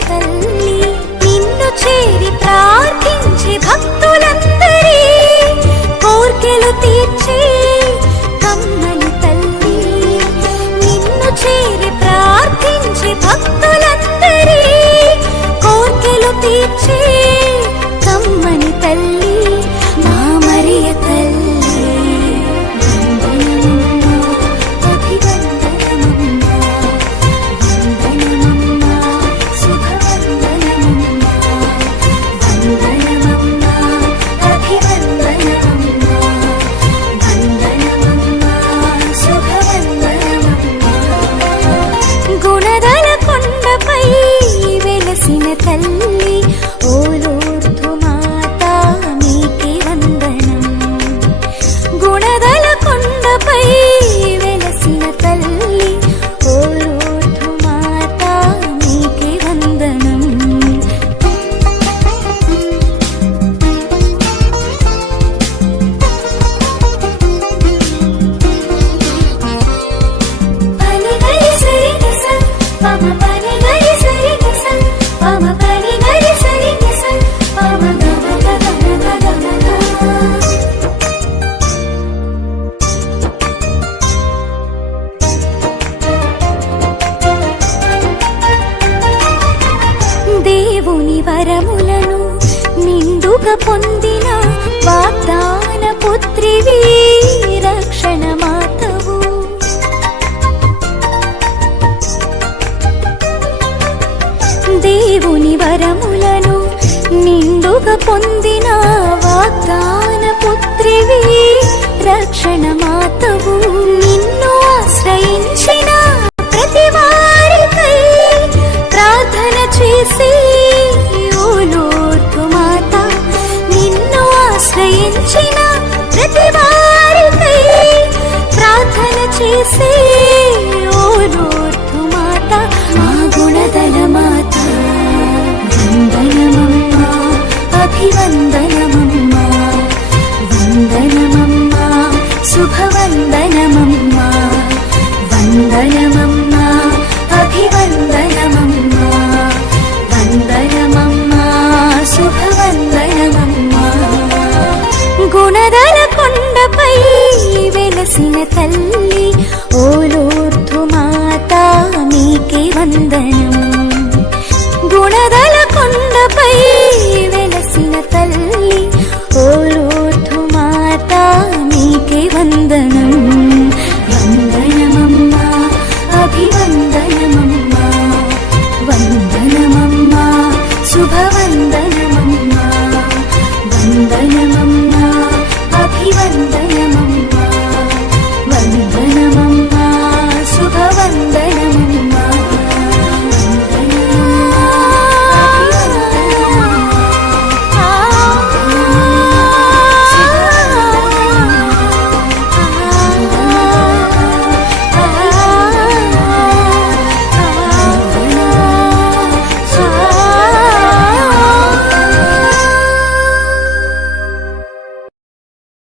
తల్లి నిన్ను చేరి ప్రార్థించి భక్తులందరి కోర్కెలు తీర్చి కమ్మని తల్లి నిన్ను చేరి ప్రార్థించి భక్తులందరి కోర్కెలు తీర్చి కమ్మని తల్లి మా మరియ తల్లి తల్లి ఓ లూర్దు మాతా నీకే వందనం గుణదల కొండపై వెలసిన తల్లి ఓ లూర్దు మాతా నీకే వందనం పని గరి సరి నిస పమ పని గరి సరి నిస పమ పని గరి సరి నిస పమ గమ గమ గమ దేవుని వరములను నిండుగా పొందిన వాగ్దాన పుత్రివి రక్షణ మాతవు దేవుని వరములను నిండుగా పొందిన వాగ్దాన పుత్రివి రక్షణ మాతవు నిన్ను ఆశ్రయించిన ప్రతి వారికై ప్రార్థన చేసి ఓ లూర్దు మాత నిన్ను ఆశ్రయించిన ప్రతి వారికై ప్రార్థన చేసి ఓ లూర్దు మాత మా గుణదల మాత వందనమమ్మా అభివందనమమ్మా వందనమమ్మా శుభవందనమమ్మా వందనమమ్మా అభివందనమమ్మా వందనమమ్మా శుభవందనమమ్మా గుణదల కొండపై వెలసిన తల్లి ఓ లూర్దు మాతా నీకే వందనం